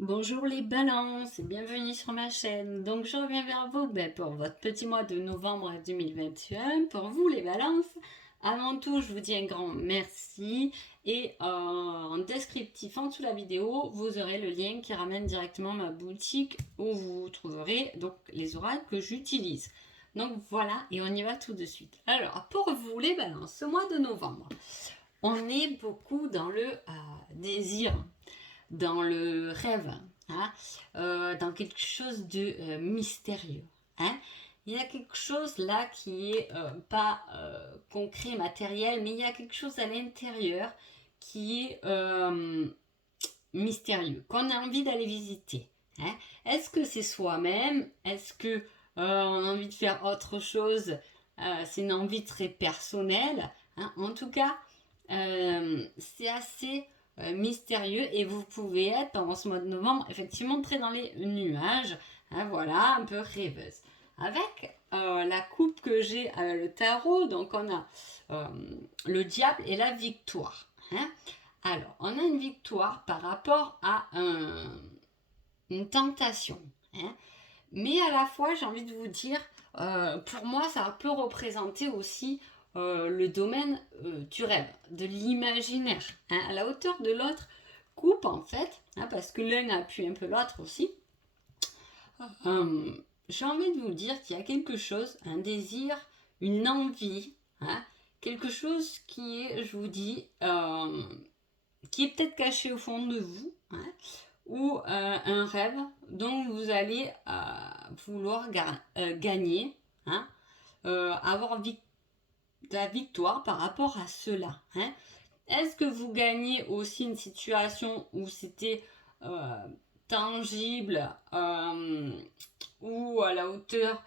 Bonjour les balances et bienvenue sur ma chaîne. Donc je reviens vers vous pour votre petit mois de novembre 2021. Pour vous les balances, avant tout je vous dis un grand merci et en descriptif en dessous de la vidéo vous aurez le lien qui ramène directement ma boutique où vous trouverez donc les oracles que j'utilise. Donc voilà et on y va tout de suite. Alors pour vous les balances, ce mois de novembre, on est beaucoup dans le désir, dans le rêve, hein, dans quelque chose de mystérieux. Hein. Il y a quelque chose là qui est pas concret, matériel, mais il y a quelque chose à l'intérieur qui est mystérieux, qu'on a envie d'aller visiter. Hein. Est-ce que c'est soi-même? Est-ce que on a envie de faire autre chose? C'est une envie très personnelle. Hein. En tout cas, c'est assez mystérieux et vous pouvez être pendant ce mois de novembre effectivement très dans les nuages, hein, voilà, un peu rêveuse. Avec la coupe que j'ai à le tarot, donc on a le diable et la victoire. Hein. Alors, on a une victoire par rapport à une tentation. Hein. Mais à la fois, j'ai envie de vous dire, pour moi, ça peut représenter aussi le domaine du rêve, de l'imaginaire, hein, à la hauteur de l'autre coupe en fait, hein, parce que l'un appuie un peu l'autre aussi. J'ai envie de vous dire qu'il y a quelque chose, un désir, une envie, hein, quelque chose qui est, je vous dis, qui est peut-être caché au fond de vous, hein, ou un rêve dont vous allez vouloir gagner, hein, avoir la victoire par rapport à cela. Hein. Est-ce que vous gagnez aussi une situation où c'était tangible ou à la hauteur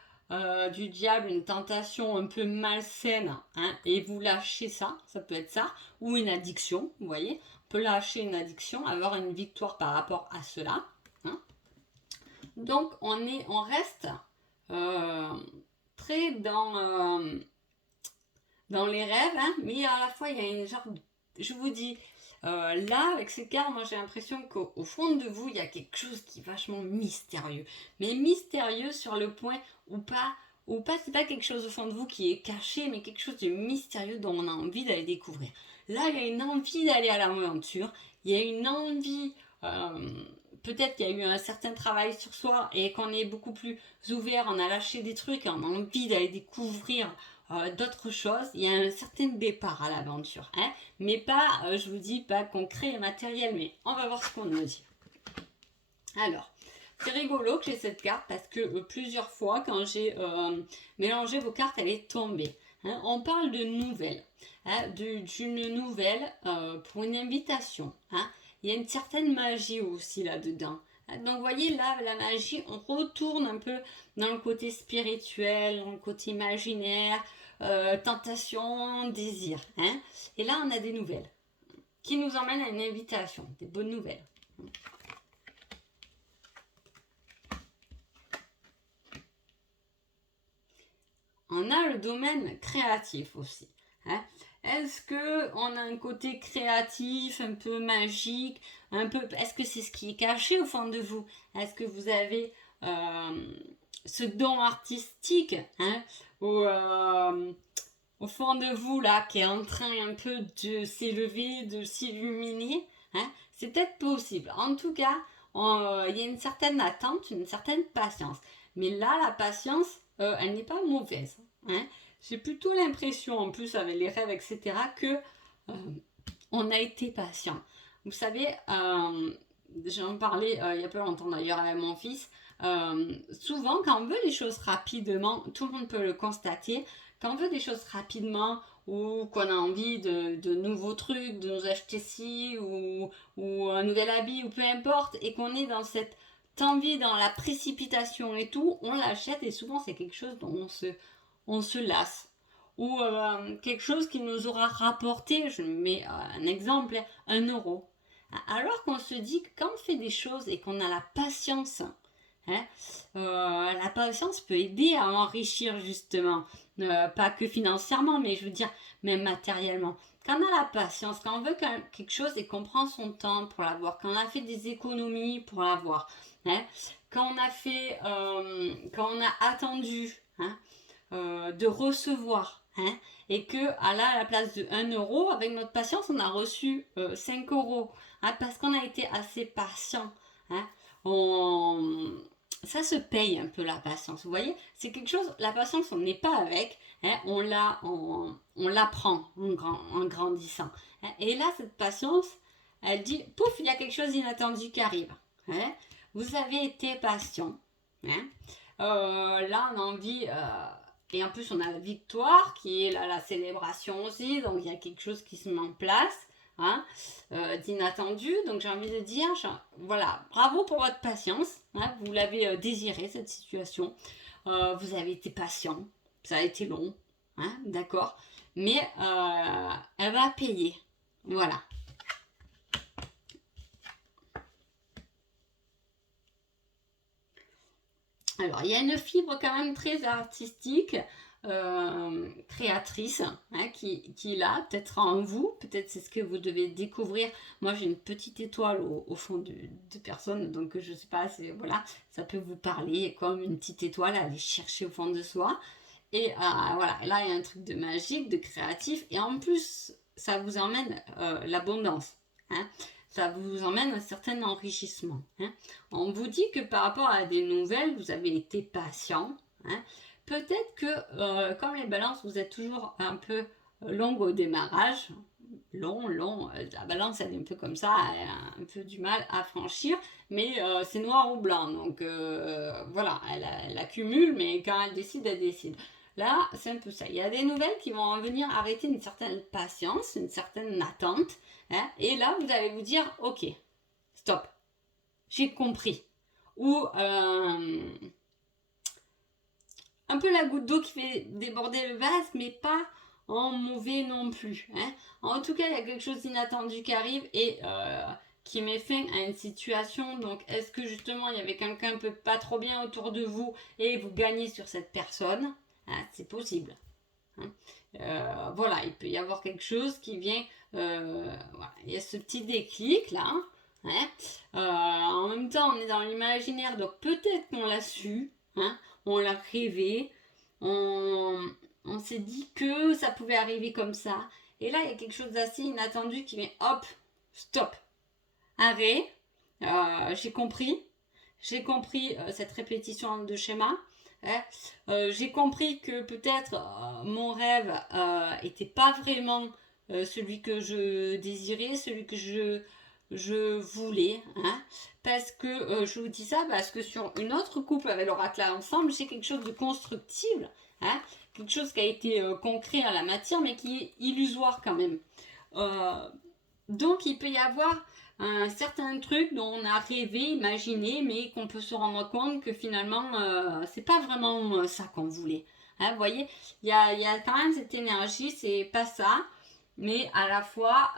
du diable, une tentation un peu malsaine, hein, et vous lâchez ça, ça peut être ça, ou une addiction, vous voyez, on peut lâcher une addiction, avoir une victoire par rapport à cela. Hein. Donc on reste très dans les rêves, hein, mais à la fois il y a une genre, je vous dis, là avec ces cartes, moi j'ai l'impression qu'au fond de vous il y a quelque chose qui est vachement mystérieux, mais mystérieux sur le point ou pas, c'est pas quelque chose au fond de vous qui est caché, mais quelque chose de mystérieux dont on a envie d'aller découvrir. Là il y a une envie d'aller à l'aventure, il y a une envie, peut-être qu'il y a eu un certain travail sur soi et qu'on est beaucoup plus ouvert, on a lâché des trucs et on a envie d'aller découvrir d'autres choses. Il y a un certain départ à l'aventure, hein, mais pas, je vous dis, pas concret et matériel, mais on va voir ce qu'on nous dit. Alors, c'est rigolo que j'ai cette carte parce que plusieurs fois, quand j'ai mélangé vos cartes, elle est tombée. Hein. On parle de nouvelles, hein, d'une nouvelle pour une invitation. Hein. Il y a une certaine magie aussi là-dedans. Donc, vous voyez, là, la magie, on retourne un peu dans le côté spirituel, dans le côté imaginaire, tentation, désir. Hein. Et là, on a des nouvelles qui nous emmènent à une invitation, des bonnes nouvelles. On a le domaine créatif aussi. Hein. Est-ce que on a un côté créatif, un peu magique, un peu. Est-ce que c'est ce qui est caché au fond de vous? Est-ce que vous avez ce don artistique, hein, au fond de vous là, qui est en train un peu de s'élever, de s'illuminer? Hein. C'est peut-être possible. En tout cas, il y a une certaine attente, une certaine patience. Mais là, la patience, elle n'est pas mauvaise. Hein. J'ai plutôt l'impression, en plus avec les rêves, etc., que on a été patient. Vous savez, j'en parlais il n'y a pas longtemps d'ailleurs avec mon fils. Souvent, quand on veut les choses rapidement, tout le monde peut le constater, quand on veut des choses rapidement ou qu'on a envie de nouveaux trucs, de nous acheter ci ou un nouvel habit ou peu importe, et qu'on est dans cette envie, dans la précipitation et tout, on l'achète et souvent c'est quelque chose dont on se lasse. Ou quelque chose qui nous aura rapporté, je mets un exemple, 1 euro. Alors qu'on se dit que quand on fait des choses et qu'on a la patience Hein. La patience peut aider à enrichir justement, pas que financièrement, mais je veux dire même matériellement. Quand on a la patience, quand on veut quelque chose et qu'on prend son temps pour l'avoir, quand on a fait des économies pour l'avoir, hein, quand on a attendu, hein, de recevoir, hein, et que à la place de 1 euro, avec notre patience, on a reçu 5 euros, hein, parce qu'on a été assez patient. Hein, on... Ça se paye un peu la patience, vous voyez, c'est quelque chose, la patience on n'est pas avec, hein, on l'apprend en grandissant. Hein, et là cette patience, elle dit, pouf, il y a quelque chose d'inattendu qui arrive. Hein, vous avez été patient. Hein, là on a envie, et en plus on a la victoire qui est là, la célébration aussi, donc il y a quelque chose qui se met en place. Hein, d'inattendu. Donc j'ai envie de dire, voilà, bravo pour votre patience. Hein, vous l'avez désiré cette situation. Vous avez été patient. Ça a été long. Hein, d'accord. Mais elle va payer. Voilà. Alors, il y a une fibre quand même très artistique, créatrice, hein, qui est là, peut-être en vous, peut-être c'est ce que vous devez découvrir. Moi, j'ai une petite étoile au fond de personne, donc je ne sais pas, voilà, ça peut vous parler comme une petite étoile à aller chercher au fond de soi. Et voilà, là, il y a un truc de magique, de créatif, et en plus, ça vous emmène l'abondance. Hein. Ça vous emmène un certain enrichissement. Hein. On vous dit que par rapport à des nouvelles, vous avez été patient. Hein. Peut-être que, comme les balances, vous êtes toujours un peu longue au démarrage. Long, la balance, elle est un peu comme ça, elle a un peu du mal à franchir, mais c'est noir ou blanc. Donc voilà, elle accumule, mais quand elle décide, elle décide. Là, c'est un peu ça. Il y a des nouvelles qui vont venir arrêter une certaine patience, une certaine attente. Hein, et là, vous allez vous dire, ok, stop, j'ai compris. Ou un peu la goutte d'eau qui fait déborder le vase, mais pas en mauvais non plus. Hein. En tout cas, il y a quelque chose d'inattendu qui arrive et qui met fin à une situation. Donc, est-ce que justement, il y avait quelqu'un un peu pas trop bien autour de vous et vous gagnez sur cette personne? Hein, c'est possible. Hein. Voilà, il peut y avoir quelque chose qui vient. Voilà. Il y a ce petit déclic là. Hein. En même temps, on est dans l'imaginaire, donc peut-être qu'on l'a su. Hein. On l'a rêvé. On, on s'est dit que ça pouvait arriver comme ça. Et là, il y a quelque chose d'assez inattendu qui vient. Hop, stop, arrêt. J'ai compris. J'ai compris cette répétition de schéma. Hein. J'ai compris que peut-être mon rêve était pas vraiment celui que je désirais, celui que je voulais. Hein. Parce que je vous dis ça parce que sur une autre couple avec l'oracle ensemble, j'ai quelque chose de constructible. Hein. Quelque chose qui a été concret à la matière, mais qui est illusoire quand même. Donc il peut y avoir un certain truc dont on a rêvé, imaginé, mais qu'on peut se rendre compte que finalement, c'est pas vraiment ça qu'on voulait. Hein, vous voyez, il y a quand même cette énergie, c'est pas ça, mais à la fois,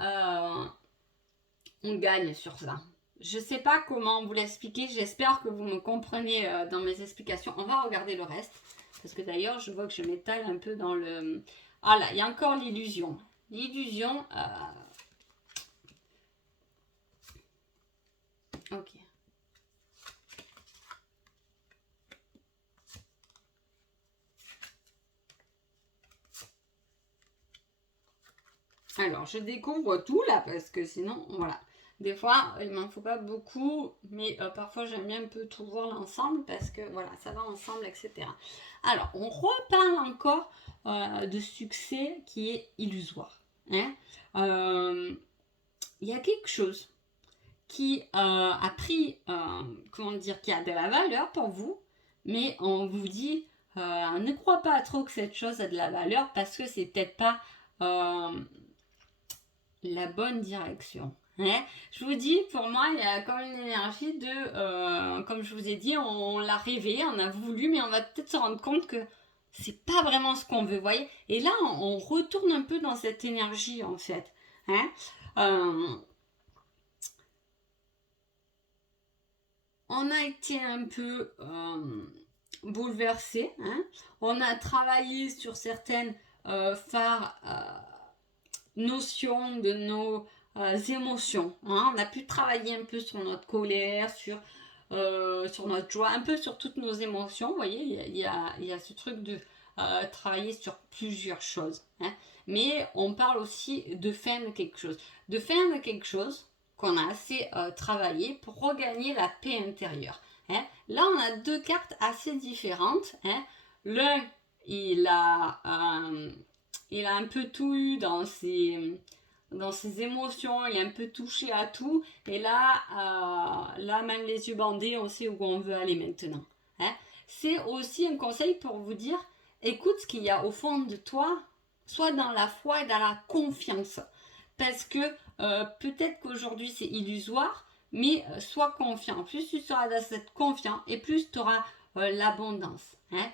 on gagne sur ça. Je sais pas comment vous l'expliquer, j'espère que vous me comprenez dans mes explications. On va regarder le reste, parce que d'ailleurs, je vois que je m'étale un peu dans le... Ah là, il y a encore l'illusion. L'illusion... Ok. Alors, je découvre tout là parce que sinon, voilà. Des fois, il m'en faut pas beaucoup, mais parfois j'aime bien un peu tout voir l'ensemble parce que voilà, ça va ensemble, etc. Alors, on reparle encore de succès qui est illusoire. Hein. Il y a quelque chose qui a pris, comment dire, qui a de la valeur pour vous, mais on vous dit, ne crois pas trop que cette chose a de la valeur parce que c'est peut-être pas la bonne direction. Hein. Je vous dis, pour moi, il y a comme une énergie de, comme je vous ai dit, on l'a rêvé, on a voulu, mais on va peut-être se rendre compte que c'est pas vraiment ce qu'on veut, voyez. Et là, on retourne un peu dans cette énergie, en fait. Hein. on a été un peu bouleversé, hein. On a travaillé sur certaines phares notions de nos émotions, hein. On a pu travailler un peu sur notre colère, sur notre joie, un peu sur toutes nos émotions. Vous voyez, il y a ce truc de travailler sur plusieurs choses, hein. Mais on parle aussi de fin de quelque chose. De fin de quelque chose qu'on a assez travaillé pour regagner la paix intérieure, hein. Là, on a deux cartes assez différentes, hein. L'un, il a, euh, il a un peu tout eu dans ses émotions, il est un peu touché à tout. Et là, même les yeux bandés, on sait où on veut aller maintenant, hein. C'est aussi un conseil pour vous dire, écoute ce qu'il y a au fond de toi, soit dans la foi et dans la confiance. Parce que peut-être qu'aujourd'hui c'est illusoire, mais sois confiant. Plus tu seras dans cette confiance et plus tu auras l'abondance, hein.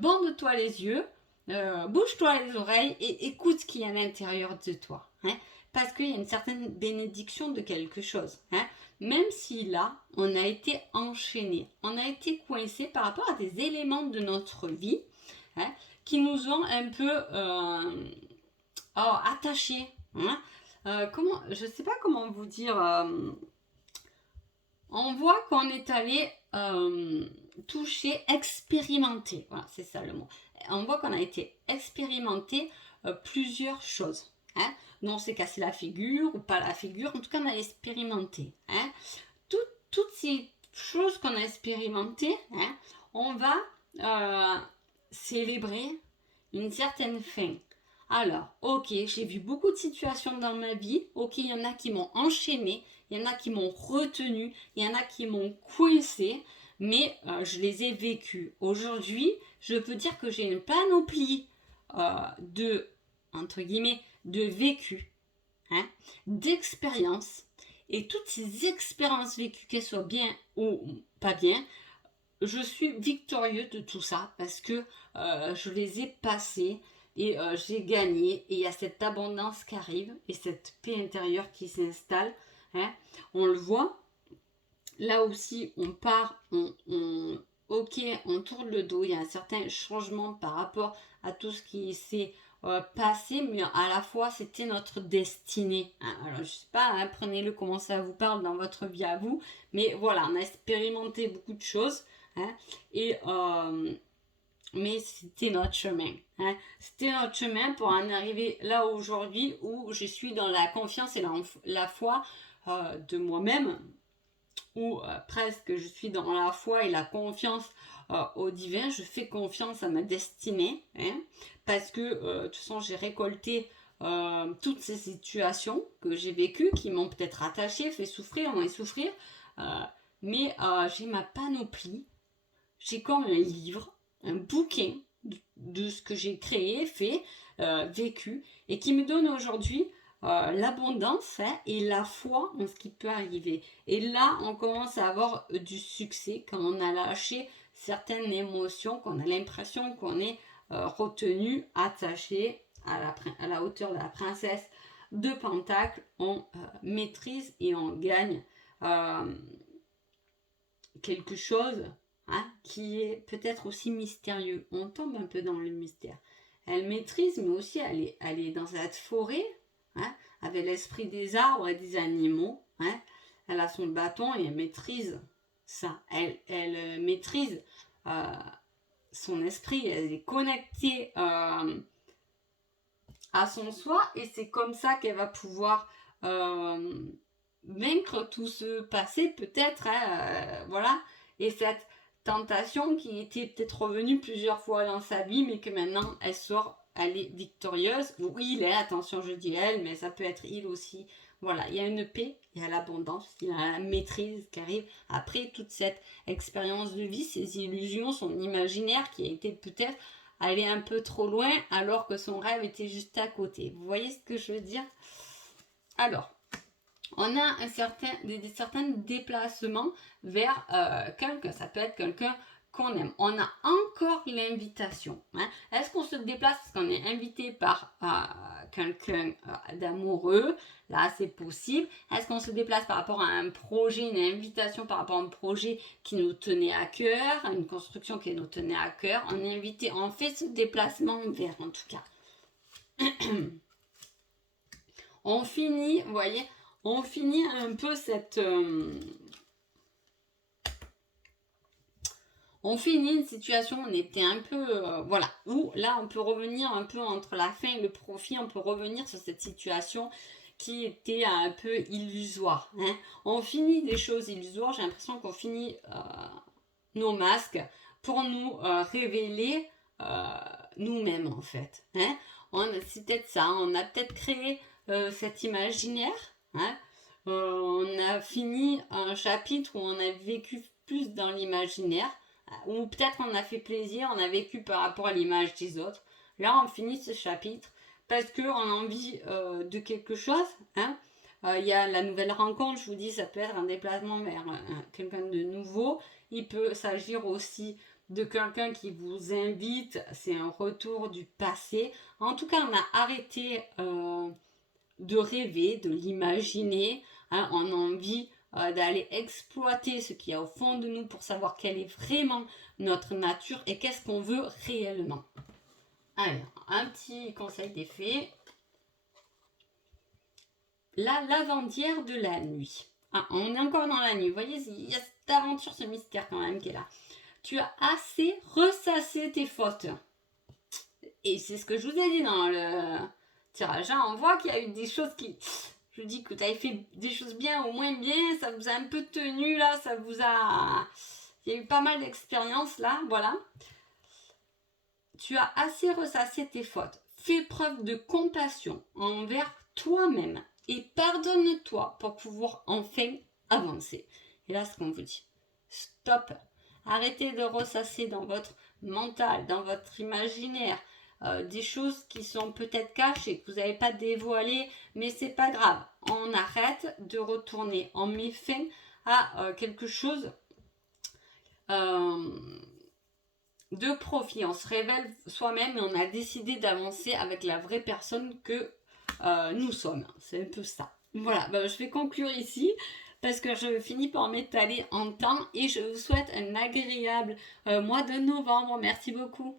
Bande-toi les yeux, bouge-toi les oreilles et écoute ce qu'il y a à l'intérieur de toi, hein. Parce qu'il y a une certaine bénédiction de quelque chose, hein. Même si là, on a été enchaîné, on a été coincé par rapport à des éléments de notre vie, hein, qui nous ont un peu attachés, hein. Je ne sais pas comment vous dire. On voit qu'on est allé toucher, expérimenter. Voilà, c'est ça le mot. On voit qu'on a été expérimenter plusieurs choses, hein. Non, on s'est cassé la figure ou pas la figure. En tout cas, on a expérimenté, hein. Toutes ces choses qu'on a expérimentées, hein, on va célébrer une certaine fin. Alors, ok, j'ai vu beaucoup de situations dans ma vie. Ok, il y en a qui m'ont enchaîné, il y en a qui m'ont retenu, il y en a qui m'ont coincé, mais je les ai vécues. Aujourd'hui, je peux dire que j'ai une panoplie de, entre guillemets, de vécu, hein, d'expériences. Et toutes ces expériences vécues, qu'elles soient bien ou pas bien, je suis victorieux de tout ça parce que je les ai passées et j'ai gagné. Et il y a cette abondance qui arrive et cette paix intérieure qui s'installe, hein. On le voit. Là aussi, on part, ok, on tourne le dos. Il y a un certain changement par rapport à tout ce qui s'est passé, mais à la fois, c'était notre destinée, hein. Alors, je sais pas, hein, prenez-le comment ça vous parle dans votre vie à vous, mais voilà, on a expérimenté beaucoup de choses, hein, et mais c'était notre chemin, hein. C'était notre chemin pour en arriver là aujourd'hui où je suis dans la confiance et la foi de moi-même, où presque je suis dans la foi et la confiance au divin. Je fais confiance à ma destinée, hein, parce que de toute façon j'ai récolté toutes ces situations que j'ai vécues, qui m'ont peut-être attachée, fait souffrir, moins souffrir, mais j'ai ma panoplie, j'ai comme un livre, un bouquin de ce que j'ai créé, fait, vécu, et qui me donne aujourd'hui l'abondance, hein, et la foi en ce qui peut arriver. Et là, on commence à avoir du succès quand on a lâché certaines émotions, qu'on a l'impression qu'on est retenu, attaché à la hauteur de la princesse de Pentacle. On maîtrise et on gagne quelque chose, hein, qui est peut-être aussi mystérieux. On tombe un peu dans le mystère. Elle maîtrise, mais aussi elle est dans cette forêt, hein, avec l'esprit des arbres et des animaux, hein. Elle a son bâton et elle maîtrise ça. Elle maîtrise son esprit, elle est connectée à son soi, et c'est comme ça qu'elle va pouvoir vaincre tout ce passé peut-être, hein, voilà, et cette tentation qui était peut-être revenue plusieurs fois dans sa vie, mais que maintenant elle sort, elle est victorieuse. Oui, il est, attention, je dis elle, mais ça peut être il aussi. Voilà, il y a une paix, il y a l'abondance, il y a la maîtrise qui arrive après toute cette expérience de vie, ces illusions, son imaginaire qui a été peut-être aller un peu trop loin alors que son rêve était juste à côté. Vous voyez ce que je veux dire? Alors, on a certains déplacements vers quelqu'un. Ça peut être quelqu'un qu'on aime. On a encore l'invitation. Hein. Est-ce qu'on se déplace parce qu'on est invité par quelqu'un d'amoureux? Là, c'est possible. Est-ce qu'on se déplace par rapport à un projet, une invitation par rapport à un projet qui nous tenait à cœur, une construction qui nous tenait à cœur? On est invité, on fait ce déplacement vers, en tout cas. On finit, vous voyez, on finit un peu cette... on finit une situation, on était un peu... voilà, où là, on peut revenir un peu entre la fin et le profit, on peut revenir sur cette situation qui était un peu illusoire. Hein. On finit des choses illusoires, j'ai l'impression qu'on finit nos masques pour nous révéler nous-mêmes, en fait. Hein. C'est peut-être ça, on a peut-être créé cet imaginaire. Hein. On a fini un chapitre où on a vécu plus dans l'imaginaire, ou peut-être on a fait plaisir, on a vécu par rapport à l'image des autres. Là, on finit ce chapitre parce qu'on a envie de quelque chose. Hein. Il y a la nouvelle rencontre, je vous dis, ça peut être un déplacement vers quelqu'un de nouveau. Il peut s'agir aussi de quelqu'un qui vous invite, c'est un retour du passé. En tout cas, on a arrêté de rêver, de l'imaginer. Hein, on a envie d'aller exploiter ce qu'il y a au fond de nous pour savoir quelle est vraiment notre nature et qu'est-ce qu'on veut réellement. Alors, un petit conseil des fées. La lavandière de la nuit. Ah, on est encore dans la nuit. Vous voyez, il y a cette aventure, ce mystère quand même qui est là. Tu as assez ressassé tes fautes. Et c'est ce que je vous ai dit dans le tirage. On voit qu'il y a eu des choses qui... Je dis que tu avais fait des choses bien ou moins bien, ça vous a un peu tenu là, ça vous a... Il y a eu pas mal d'expériences là, voilà. Tu as assez ressassé tes fautes. Fais preuve de compassion envers toi-même et pardonne-toi pour pouvoir enfin avancer. Et là, ce qu'on vous dit, stop. Arrêtez de ressasser dans votre mental, dans votre imaginaire, des choses qui sont peut-être cachées, que vous n'avez pas dévoilées, mais c'est pas grave. On arrête de retourner. On met fin à quelque chose de profit. On se révèle soi-même et on a décidé d'avancer avec la vraie personne que nous sommes. C'est un peu ça. Voilà, je vais conclure ici parce que je finis par m'étaler en temps et je vous souhaite un agréable mois de novembre. Merci beaucoup.